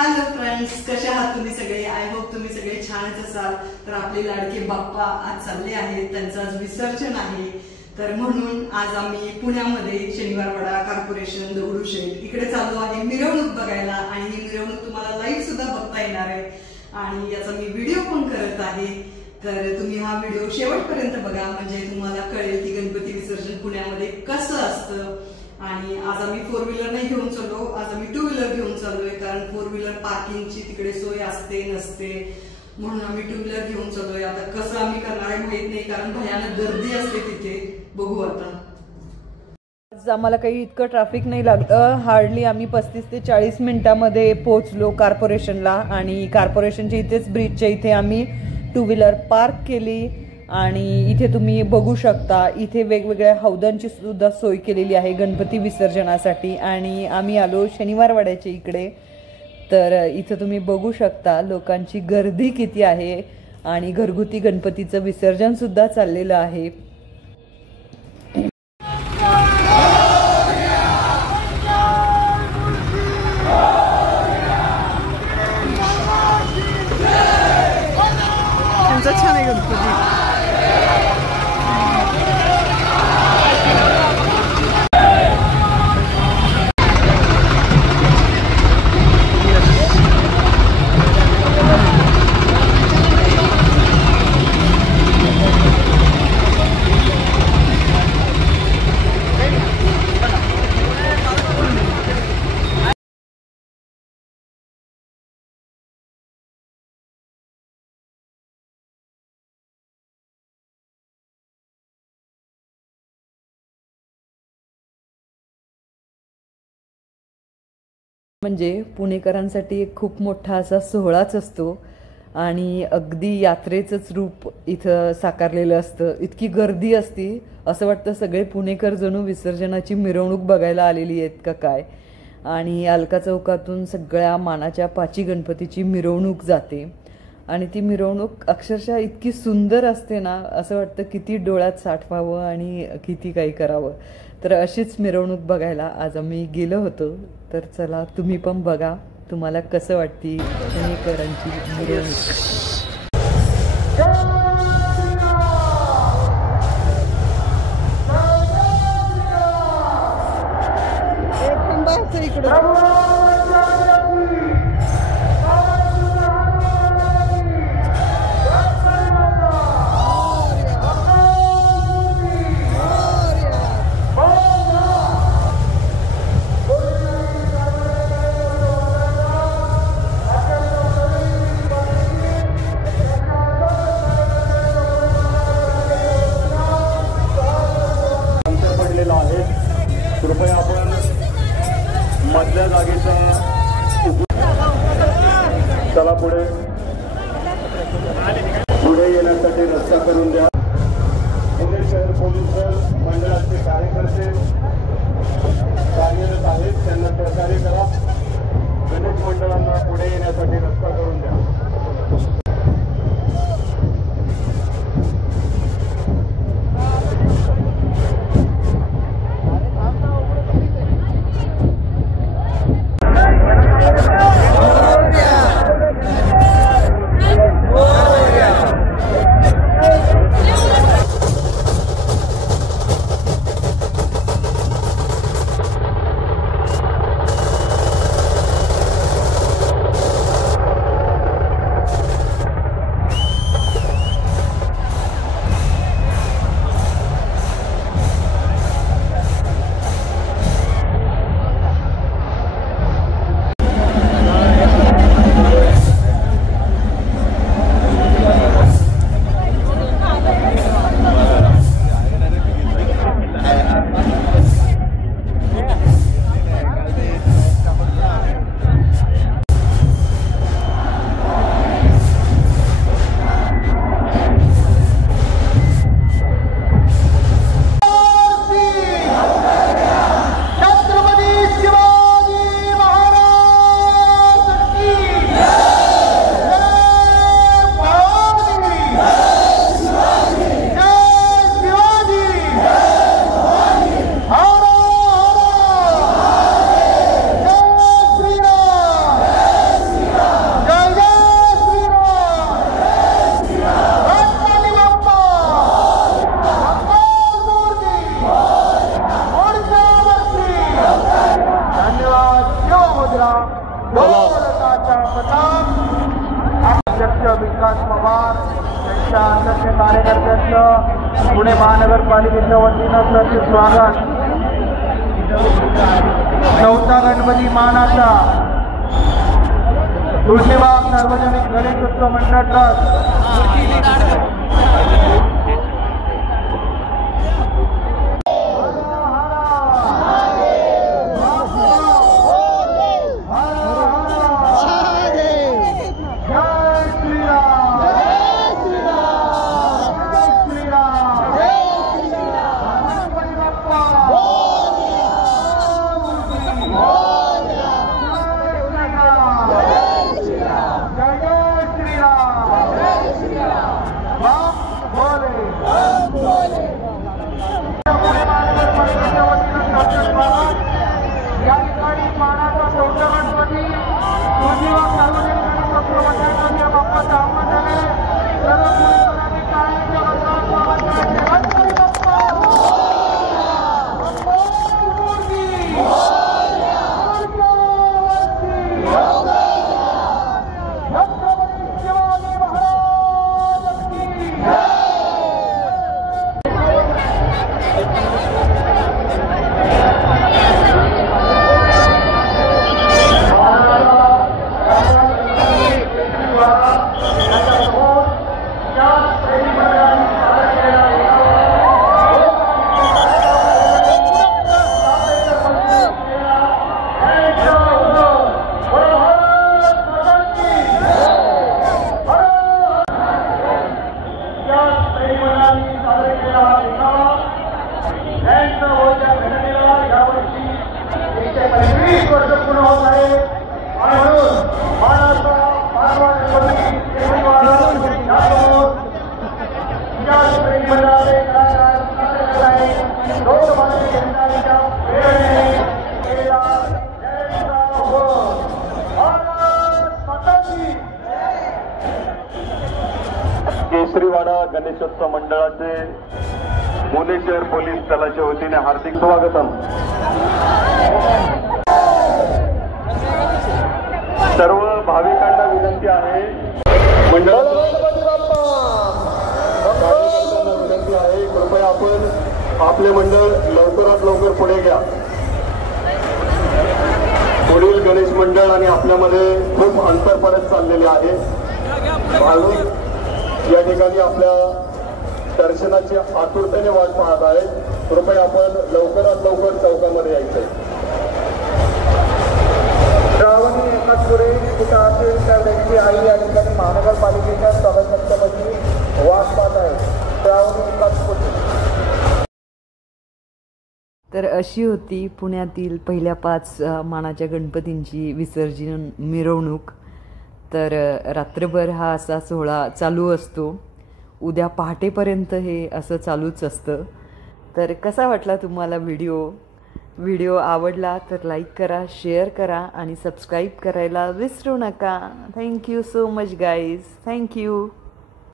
Hello friends, कसे आहात तुम्ही सगळे? आय होप तुम्ही सगळे छानच असाल। तर आपले लाडके बाप्पा आज चालले आहेत, त्यांचं आज विसर्जन आहे। तर म्हणून आज आम्ही पुण्यामध्ये शनिवारवाडा कॉर्पोरेशन दगडूशेठ इकडे चाललो आहे मिरवणूक बघायला। आणि ही मिरवणूक तुम्हाला लाईव्ह सुद्धा बघता येणार आहे आणि याचा मी व्हिडिओ पण करत आहे। तर तुम्ही हा व्हिडिओ शेवटपर्यंत बघा, म्हणजे तुम्हाला कळेल की गणपती विसर्जन पुण्यामध्ये कसं असतं। आणि आज आम्ही 4 व्हीलर नाही घेऊन चाललो, आज आम्ही 2 व्हीलर घेऊन चाललोय, कारण 4 व्हीलर पार्किंगची तिकडे सोय असते नसते, म्हणून आम्ही 2 व्हीलर घेऊन चाललोय। आता कसं आम्ही करणार आहे माहित नाही, कारण भयानक गर्दी असते तिथे, बघू आता। आज आम्हाला काही इतकं ट्रॅफिक नाही लागलं, हार्डली आम्ही 35 ते 40 मिनिटांमध्ये पोहोचलो कॉर्पोरेशनला। आणि कॉर्पोरेशनच्या इथेच ब्रिजच्या इथे आम्ही 2 व्हीलर पार्क केली आणि इथे तुम्ही बघू शकता, इथे वेगवेगळ्या हौदांची सुद्धा सोय केलेली आहे गणपती विसर्जनासाठी। आणि आम्ही आलो शनिवारवाड्याच्या इकडे, तर इथं तुम्ही बघू शकता लोकांची गर्दी किती आहे आणि घरगुती गणपतीचं विसर्जन सुद्धा चाललेलं आहे। छान आहे गणपती। म्हणजे पुणेकरांसाठी एक खूप मोठा असा सोहळाच असतो आणि अगदी यात्रेचंच रूप इथं साकारलेलं असतं। इतकी गर्दी असती, असं वाटतं सगळे पुणेकर जणू विसर्जनाची मिरवणूक बघायला आलेली आहेत का काय। आणि अलका चौकातून सगळ्या मानाच्या 5 गणपतीची मिरवणूक जाते आणि ती मिरवणूक अक्षरशः इतकी सुंदर असते ना, असं वाटतं किती डोळ्यात साठवावं आणि किती काही करावं। तर अशीच मिरवणूक बघायला आज आम्ही गेलो होतो। तर चला तुम्ही पण बघा, तुम्हाला कसं वाटते पुणेकरांची मिरवणूक। कृपया आपण मधल्या जागेचा चला पुढे येण्यासाठी रस्ता करून द्या। पुणे शहर पोलीस दल मंडळाचे कार्यकर्ते कार्यरत आहेत, त्यांना सहकार्य करा। गणेश मंडळांना पुढे येण्यासाठी रस्ता करून द्या। ढोलकाचा पथक अध्यक्ष विकास पवार यांच्या अध्यक्ष कार्यकर्त्यांचं पुणे महानगरपालिकेच्या वतीनं सरचे स्वागत. चौथा गणपती मानाचा तुळशीबाग सार्वजनिक गणेशोत्सव मंडळ ट्रस्ट केसरीवाडा गणेशोत्सव मंडळाचे पुणे शहर पोलीस दलाच्या वतीने हार्दिक स्वागतम. सर्व भाविकांना विनंती आहे, मंडळांना विनंती आहे, कृपया आपण आपले मंडळ लवकरात लवकर पुढे घ्या. पुढील गणेश मंडळ आणि आपल्यामध्ये खूप अंतर पडत चाललेले आहे. भाविक या ठिकाणी आपल्या दर्शनाची आतुरतेने वाट पाहत आहेत. कृपया आपण लवकरात लवकर चौकामध्ये यायचंय. श्रावणी एकाच पुढे कुठं असेल त्या व्यक्ती आई या ठिकाणी महानगरपालिकेच्या स्वागत कक्षामध्ये वाट पाहत आहे. श्रावणी एकाच पुढे. तर अशी होती पुण्यातील पहिल्या 5 मानाच्या गणपतींची विसर्जन मिरवणूक. तर रात्रभर हा असा सोहळा चालू असतो. उद्या पहाटेपर्यंत हे असं चालूच असतं. तर कसा वाटला तुम्हाला व्हिडिओ आवडला तर लाईक करा, शेअर करा आणि सबस्क्राईब करायला विसरू नका. Thank you so much guys. Thank you.